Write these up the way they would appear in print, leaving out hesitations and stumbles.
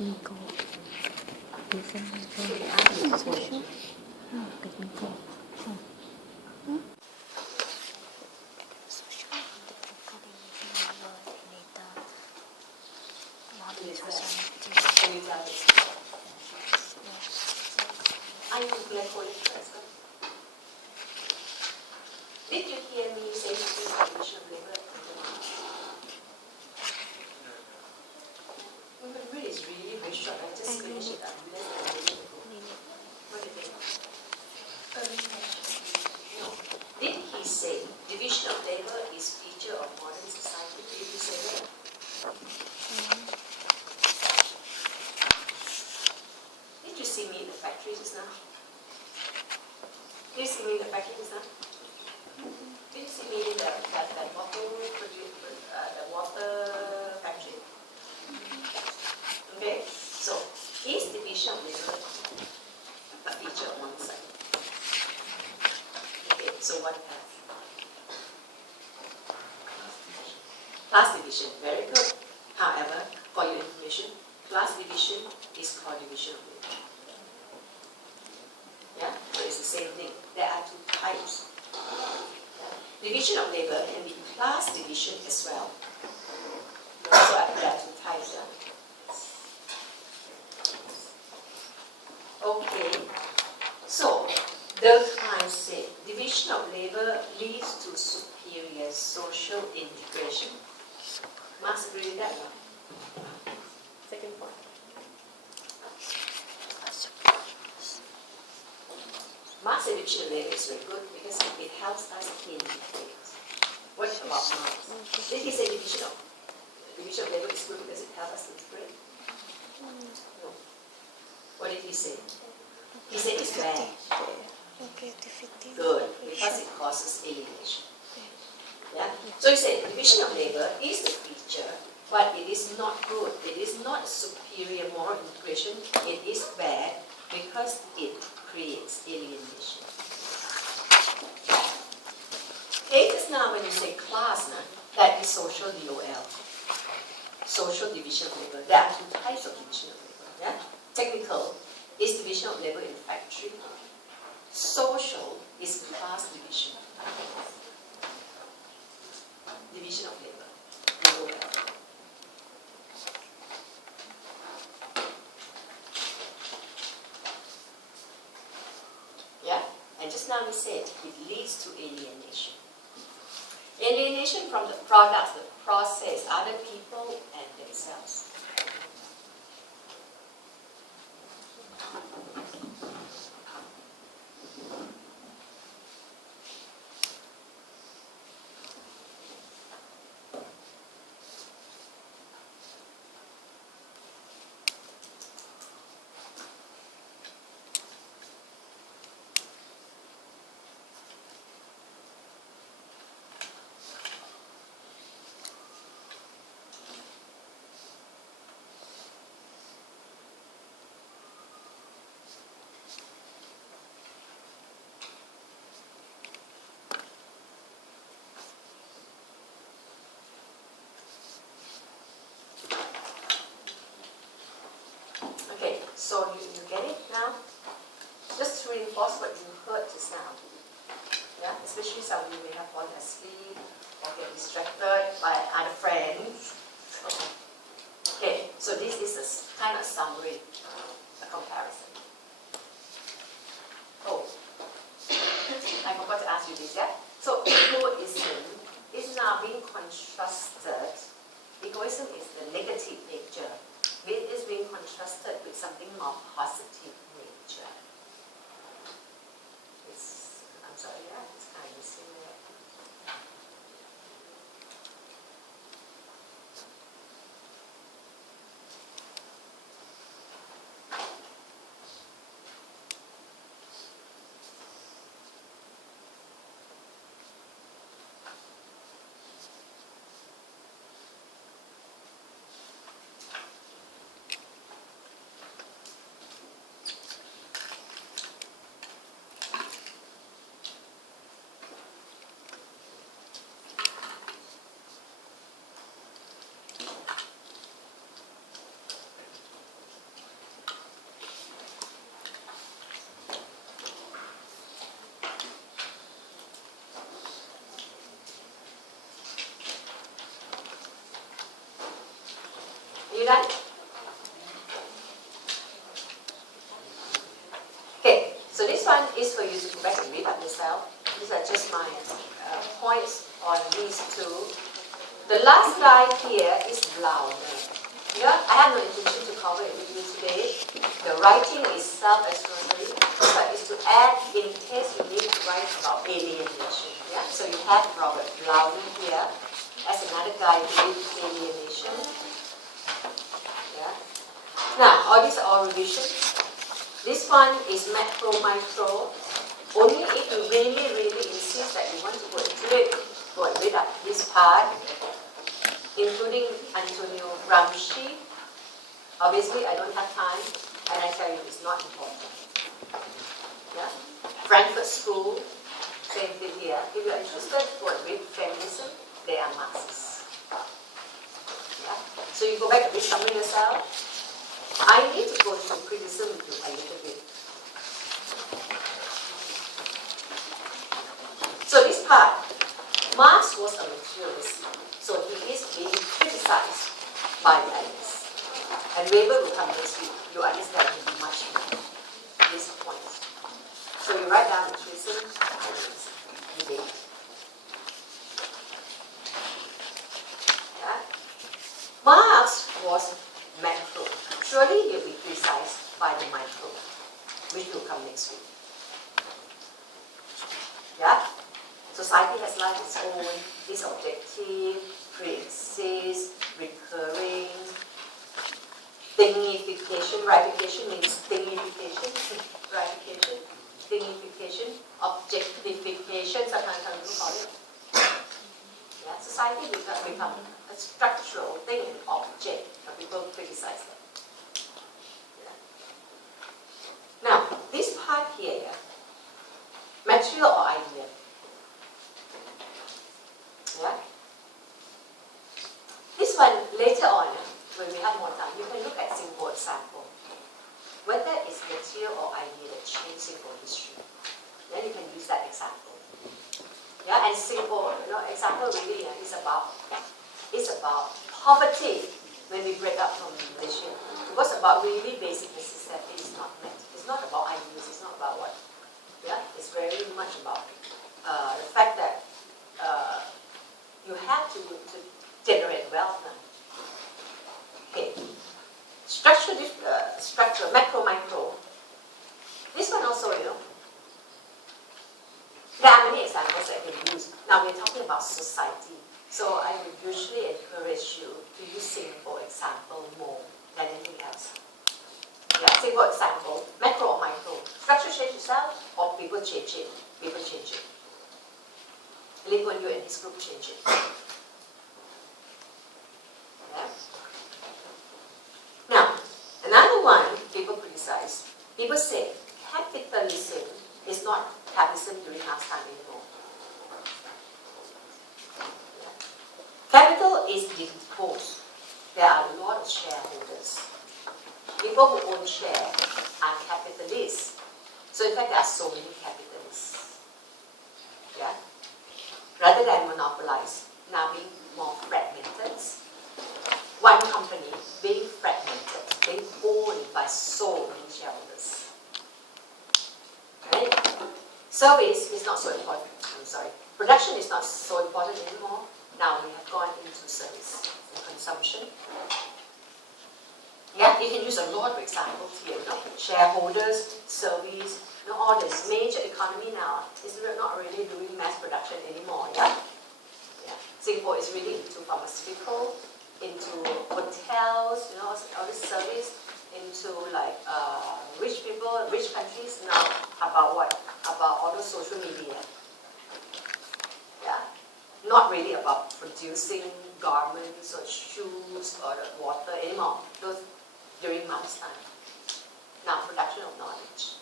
technical. Social. No, technical. Social, technical, data, modern society. Did you hear me say division of labor? Remember, it's really very short. I just finished it up. What do you think? No. Did he say division of labor is feature of modern society? Did he say that? Did you see me in the factory just now? Did you see me in the factory just now? Did you see me in that water factory? Okay, so is division of labor a feature of one side? Okay, so what else? Class division, very good. However, for your information, class division is called division of labor. Yeah, so it's the same thing. There are two types. Division of labor can be class division as well. So there are two types. Yeah? Okay, so Durkheim said division of labor leads to superior social integration. Must agree with that one. Second point. Marx division of labor is very good because it helps us integrate. What about Marx? Did he say division of labor is good because it helps us integrate? No. What did he say? He said it's bad. Good, because it causes alienation. Yeah? So he said division of labor is the feature, but it is not good. It is not superior moral integration. It is bad because it creates alienation. Okay, just now when you say class, that is social DOL. Social division of labor. There are two types of division of labor. Yeah? Technical is division of labor in factory. Social is class division. Division of labor. DOL. Yeah? And just now we said it leads to alienation. Alienation from the products, the process, other people, and themselves. Okay, so you get it now? Just to reinforce what you heard just now. Yeah, especially some of you may have fallen asleep or get distracted by other friends. Okay, so this is a kind of summary, a comparison. Oh, I forgot to ask you this, yeah? So egoism is now being contrasted. Egoism is the negative nature. It is being contrasted with something more positive nature. I'm sorry, yeah, it's kind of similar. to go back and read up yourself. These are just my points on these two. The last slide here is Blauner. Yeah, I have no intention to cover it with you today. The writing is self-explanatory, but it's to add in case you need to write about alienation. Yeah, so you have Robert Blauner here as another guy who did alienation. Yeah. Now, all these are all revisions. This one is macro-micro. Only if you really, really insist that you want to go into it, go and read up this part, including Antonio Gramsci. Obviously, I don't have time, and I tell you it's not important. Yeah? Frankfurt School, same thing here. If you're interested, go and read feminism, they are Marxists. Yeah? So you go back and read something yourself. I need to go through criticism with you a little bit. So this part, Marx was a materialist, so he is being criticized by the others. And Weber will come next week. You understand him much more. This point. So you write down materialism and debate. Yeah? Marx was macro. Surely he'll be criticized by the micro, which will come next week. Yeah? Society has life its own, is objective, pre-exists, recurring. Thingification, ratification means thingification, ratification, thingification, objectification, sometimes some people call it. Yeah? Society will become a structural thing, an object, and people criticize that. Now, this part here, material or idea. Yeah? This one, later on, when we have more time, you can look at simple example. Whether it's material or idea that change simple history. Then you can use that example. Yeah, and simple, example really is about poverty when we break up from Malaysia. Because about really basic necessity is not met. It's not about ideas, it's not about what. Yeah, it's very much about the fact that you have to generate wealth now. Okay. Structure, macro, micro. This one also, there are many examples that I can use. Now we're talking about society. So I would usually encourage you to use simple example more than anything else. Yeah, simple example, macro or micro. Structure change itself or people change it. People change it. Lee Kuan Yew and his group change it. Yeah. Now, another one people criticize. People say capitalism is not capitalism during last time anymore. Yeah. Capital is decomposed. There are a lot of shareholders. People who own shares are capitalists. So in fact, there are so many capitalists. Yeah? Rather than monopolized, now being more fragmented. One company being fragmented, being owned by so many shareholders. Right? Service is not so important. Production is not so important anymore. Now we have gone into service and consumption. Yeah, you can use a lot of examples here. Shareholders, service, all this major economy now is not really doing mass production anymore. Yeah, yeah. Singapore is really into pharmaceutical, into hotels, all this service, into like rich people, rich countries now about what? About all those social media. Yeah, not really about producing garments or shoes or water anymore. Those during Marx's time. Now, production of knowledge.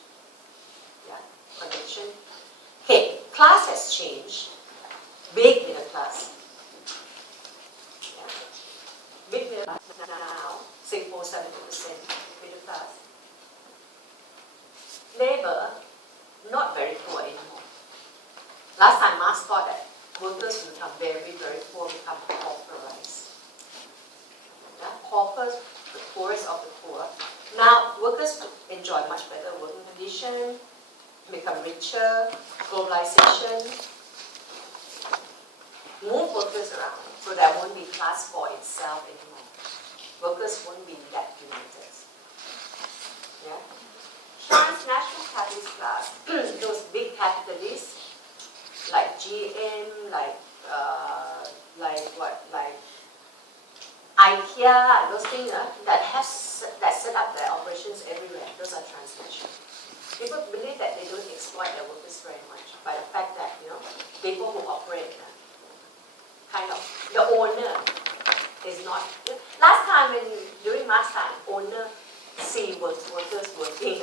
Yeah, conviction. Okay, class has changed. Big middle class. Yeah. Big middle class now, Singapore 70% middle class. Labor, not very poor anymore. Last time Marx thought that workers will become very, very poor, become pauperized. Yeah, paupers, the poorest of the poor. Now, workers enjoy much better working condition, become become richer, globalization, move workers around, so there won't be class for itself anymore. Workers won't be that united. Yeah? Transnational capitalist class, those big capitalists like GM, like IKEA, those things that set up their operations everywhere. Those are transnational. People believe that they don't exploit their workers very much by the fact that people who operate kind of the owner is not. Last time during March time, owner see workers working.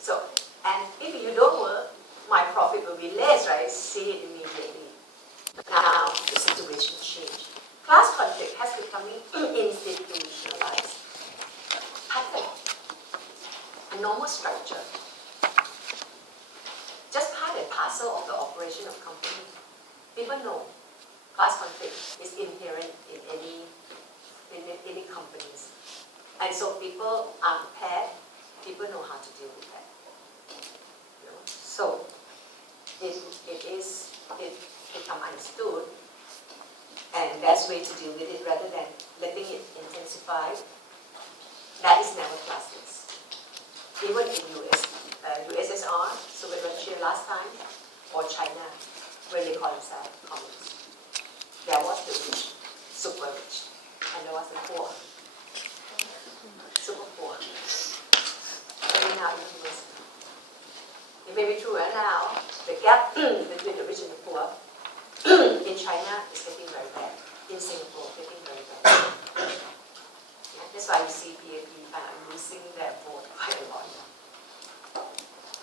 So and if you don't work, my profit will be less, right? See it immediately. Now the situation changed. Class conflict has become institutionalized. Pattern. A normal structure. Just part and parcel of the operation of company. People know class conflict is inherent in any companies. And so people are prepared, people know how to deal with that. So it become understood, and best way to deal with it rather than letting it intensify. That is never classless. Even in USSR, Soviet Russia last time, or China, where they call themselves communists. There was the rich, super rich, and there was the poor, super poor. And now it may be true now, the gap between the rich and the poor in China is getting very bad. In Singapore, getting very bad. Yeah, that's why you see PAP losing their vote quite a lot.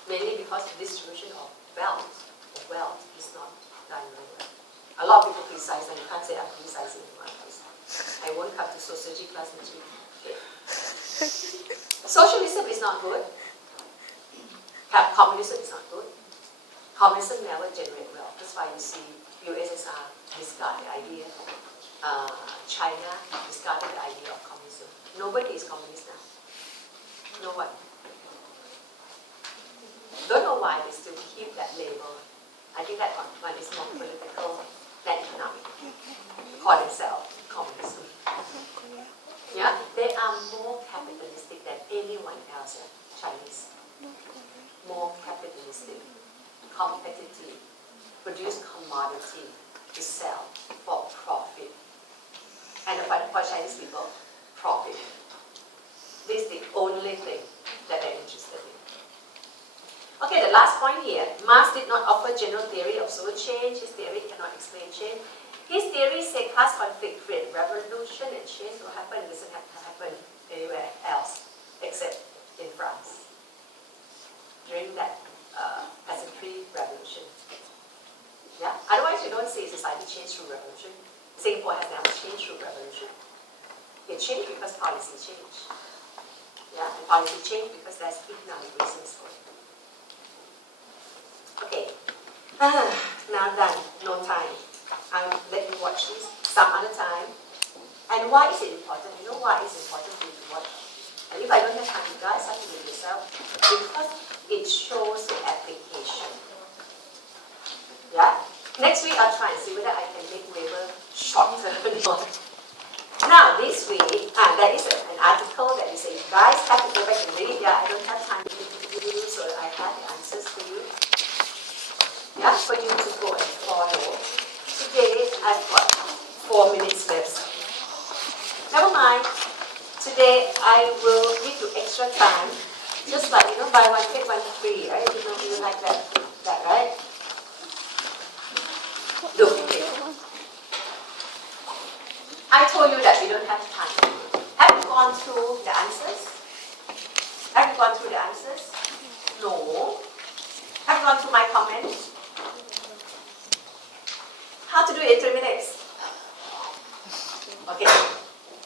Mainly because the distribution of wealth is not done very well. A lot of people criticize, and you can't say I'm criticizing anyone. I won't come to sociology class next week. Okay. Socialism is not good. Communism is not good. Communism never generates wealth. That's why you see USSR discard the idea. China discarded the idea of communism. Nobody is communist now. No one. Don't know why they still keep that label. I think that one is more political than economic. Call themselves communism. Yeah, they are more capitalistic than anyone else. Chinese. More capitalistic, competitive, produce commodity to sell for profit. And for Chinese people, profit. This is the only thing that they're interested in. Okay, the last point here. Marx did not offer general theory of social change. His theory cannot explain change. His theory said class conflict create revolution, and change will happen. It doesn't have to happen anywhere else except in France during that peasantry revolution. Yeah. Otherwise, you don't see society change through revolution. Singapore has never changed through revolution. It changed because policy changed. Yeah, and policy changed because there's economic reasons for it. Okay. Now done. No time. I'll let you watch this some other time. And why is it important? You know why it's important for you to watch? And if I don't have time, you guys have to do it yourself. Because it shows the application. Yeah? Next week I'll try and see whether I can make Weber shorter or not. Now this week, there is an article that you say, you guys have to go back and read. Yeah, I don't have time to do so I have the answers for you. Yeah, for you to go and follow. Today I've got 4 minutes left. Never mind. Today I will give you extra time. Just like, buy one, get one free, right? You like that, right? Look, okay. I told you that we don't have time. Have you gone through the answers? Have you gone through the answers? No. Have you gone through my comments? How to do it in 3 minutes? Okay.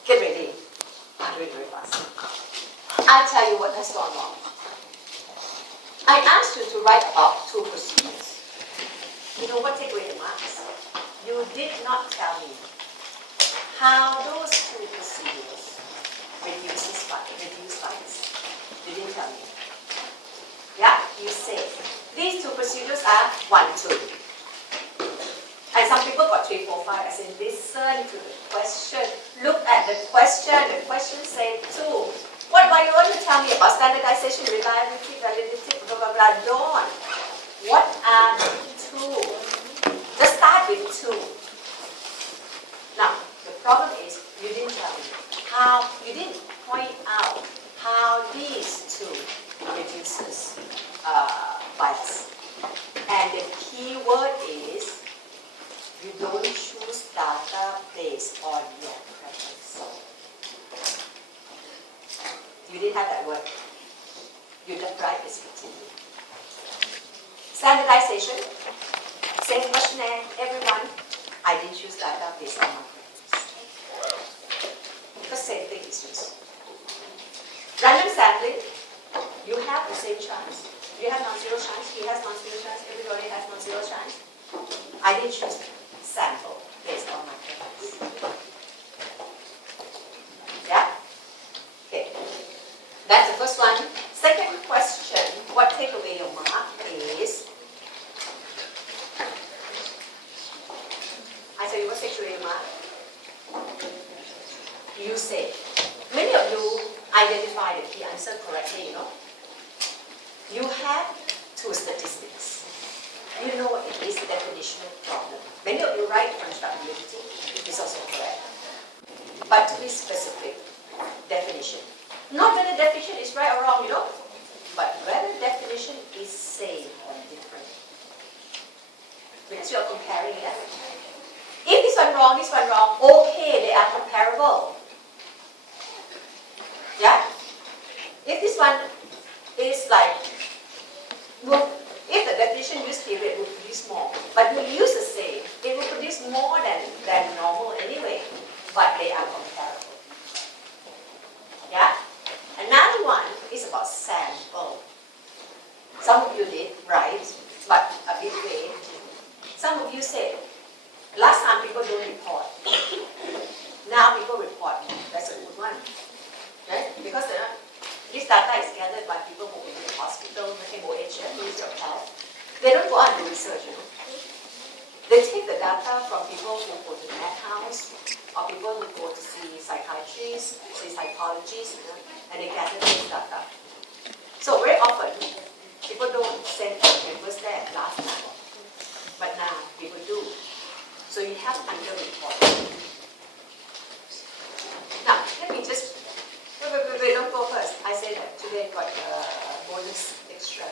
Get ready. I'll do it very fast. I'll tell you what has gone wrong. I asked you to write about 2 procedures. You know what, take away the marks? You did not tell me how those 2 procedures reduce funds. You didn't tell me. Yeah? you say. These two procedures are 1, 2. And some people got 3, 4, 5. I say, listen to the question. Look at the question. The question said 2. What are you going to tell me about standardization, reliability, validity, blah, blah, blah? Don't. What are the 2? Just start with 2. Now, the problem is you didn't tell me how, you didn't point out how these 2 reduces bias. And the key word is you don't choose data based on your preference. You didn't have that word. You just write this written. Standardization, same questionnaire, everyone. I didn't choose data based on my preference. The same thing is used. Random sampling, you have the same chance. You have non-zero chance, he has non-zero chance, everybody has non-zero chance. I didn't choose sample based on my preference. Yeah? Okay. That's the first one. Second question, what take away your mark is, I tell you what take away your mark. You say, many of you identify the key answer correctly, you know. You have 2 statistics. You know what it is, the definitional problem. Many of you write constructability, it is also correct. But to be specific, definition. Not whether definition is right or wrong, you know, but whether definition is same or different. Because you are comparing it. If this one wrong, okay, they are comparable. Yeah? If this one is like, well, if the definition use period will produce more, but you use the same, it will produce more than normal anyway, but they are comparable. Yeah? Another one is about sample. Some of you did right, but a bit vague. Some of you said, last time people don't report. Now people report. That's a good one. Right? Because this data is gathered by people who work in the hospital, MOH, Ministry of Health. They don't go out and do research, you know. They take the data from people who go to the med house, or people who go to see psychiatrists, see psychologists, you know, and they gather this data. So very often, people don't send papers there last time, but now people do. So you have under-report. Now, let me just, wait, don't go first. I said that today got a bonus extra.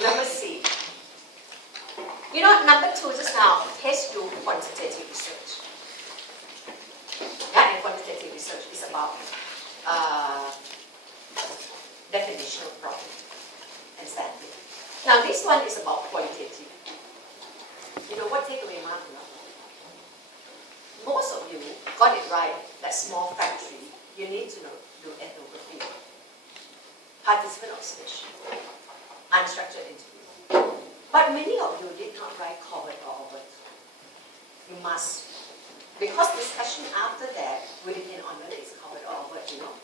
Number C. You know, number 2 just now, test through quantitative research. Yeah, and quantitative research is about definitional problem and sampling. Now, this one is about qualitative. You know what takeaway mark? Most of you got it right, that small factory, you need to know, do ethnography, participant observation, unstructured interview. But many of you did not write covert or overt. You must. Because discussion after that will depend on whether it's covert or overt, you know.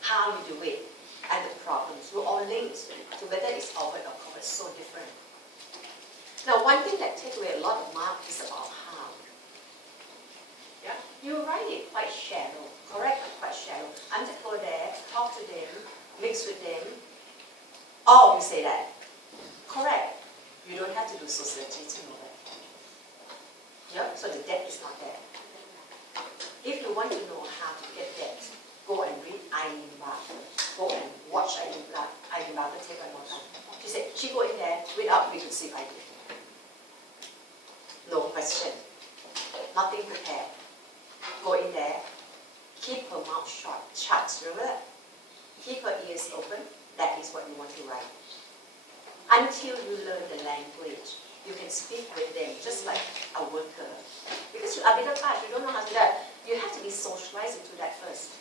How you do it and the problems will all linked to whether it's overt or covert, so different. Now, one thing that takes away a lot of mark is about how. Yeah? You write it quite shallow, correct? Quite shallow. I'm just go there, talk to them, mix with them. Oh, you say that. Correct. You don't have to do sociology to know that. Yeah? So the depth is not there. If you want to know how to get depth, go and read Eileen Barker. Go and watch Eileen Barker take one more time. She said, she go in there without recursive idea. No question. Nothing prepared. Go in there. Keep her mouth shut. Remember? Keep her ears open. That is what you want to write. Until you learn the language, you can speak with them just like a worker. Because you are middle class, you don't know how to do that. You have to be socialized into that first.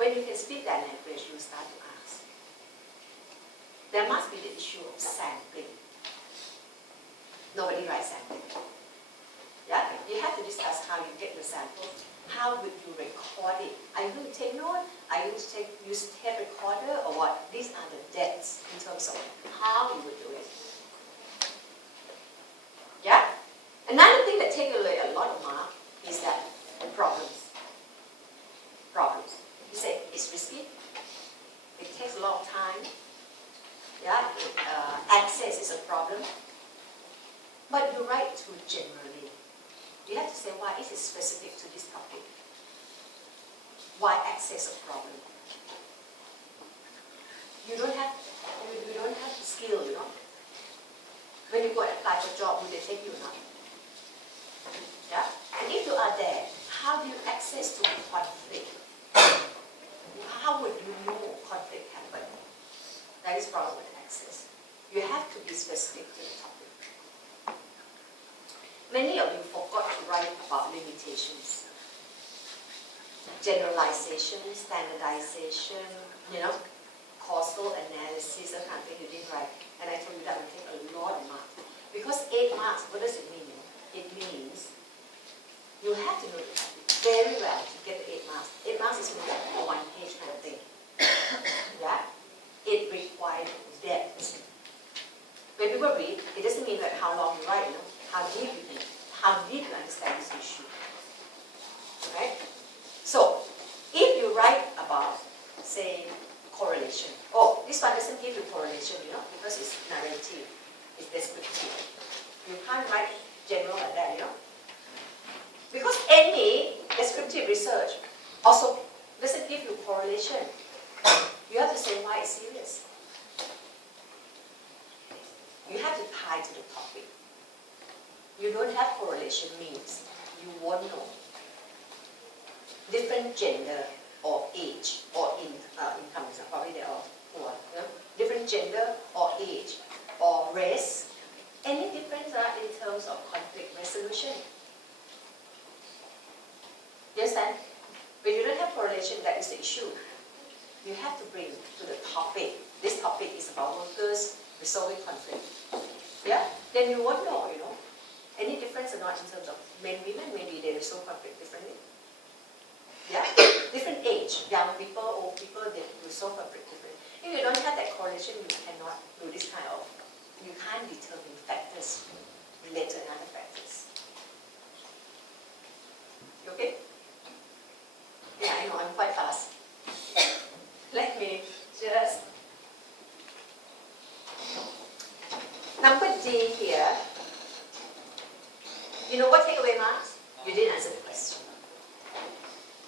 When you can speak that language, you start to ask. There must be the issue of sampling. Nobody writes sampling. Yeah? You have to discuss how you get the samples. How would you record it? Are you going to take note? Are you going to use tape recorder or what? These are the depths in terms of how you would do it. Yeah? Another thing that takes away a lot of mark is that problems. Problems. You say it's risky. It takes a lot of time. Yeah? Access is a problem. But you write too generally. You have to say why is it specific to this topic? Why access a problem? You don't have the skill, you know. When you go and apply for a job, will they take you or not? Yeah? And if you are there, how do you access to conflict? How would you know conflict happened? That is problem with access. You have to be specific to the topic. Many of you forgot to write about limitations. Generalization, standardization, you know, causal analysis, that kind of thing you didn't write. And I told you that would take a lot of marks. Because 8 marks, what does it mean? It means you have to know the topic very well to get the 8 marks. 8 marks is like a 1-page kind of thing. Yeah? It requires depth. When people read, it doesn't mean that how long you write, you know, how deep you understand this issue. Right? So, if you write about, say, correlation. Oh, this one doesn't give you correlation, you know, because it's narrative, it's descriptive. You can't write general like that, you know. Because any descriptive research also doesn't give you correlation. You have to say why it's serious. You have to tie to the topic. You don't have correlation means you won't know. Different gender or age or income, probably they are poor. You know? Different gender or age or race. Any difference in terms of conflict resolution? You understand? When you don't have correlation, that is the issue. You have to bring to the topic. This topic is about workers resolving conflict. Yeah? Then you won't know, you know. Any difference or not in terms of men, women, maybe they resolve conflict differently. Yeah? Different age, young people, old people, they resolve conflict differently. If you don't have that correlation, you cannot do this kind of, you can't determine factors related to other factors. You okay? Yeah, I know, I'm quite fast. Let me just... Number D here. You know what takeaway marks? You didn't answer the question.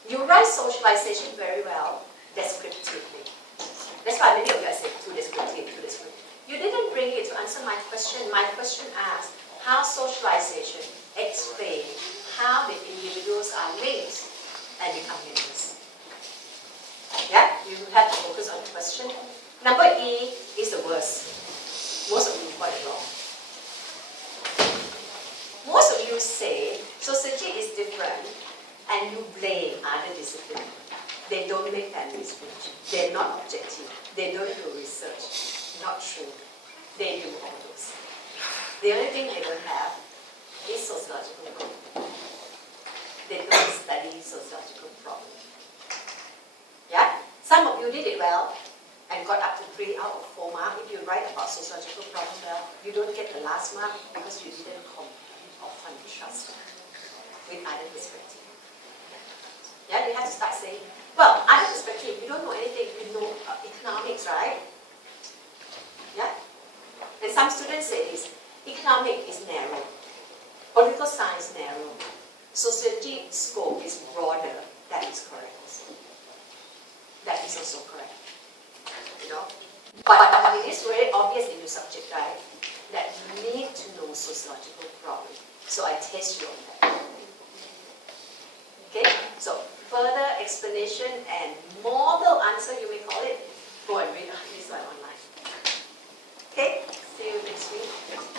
You write socialization very well, descriptively. That's why many of you I said too descriptive, too descriptive. You didn't bring it to answer my question. My question asked, how socialization explain how the individuals are linked and become members. Yeah, you have to focus on the question. Number E is the worst. Most of you got it wrong. Most of you say sociology is different and you blame other disciplines. They don't make that research. They're not objective. They don't do research. Not true. They do all those. The only thing they don't have is sociological problem. They don't study sociological problem. Yeah? Some of you did it well and got up to 3 out of 4 marks. If you write about sociological problem well, you don't get the last mark because you didn't compete or contrast with other perspectives. Yeah, you have to start saying, well, other perspective, you don't know anything, you know economics, right? Yeah? And some students say this, economic is narrow, political science narrow, sociology scope is broader. That is correct also. That is also correct. You know? But it is very obvious in your subject, right? That you need to know sociological problem. So I test you on that. Okay? So further explanation and model answer, you may call it, go and read this one online. Okay? See you next week.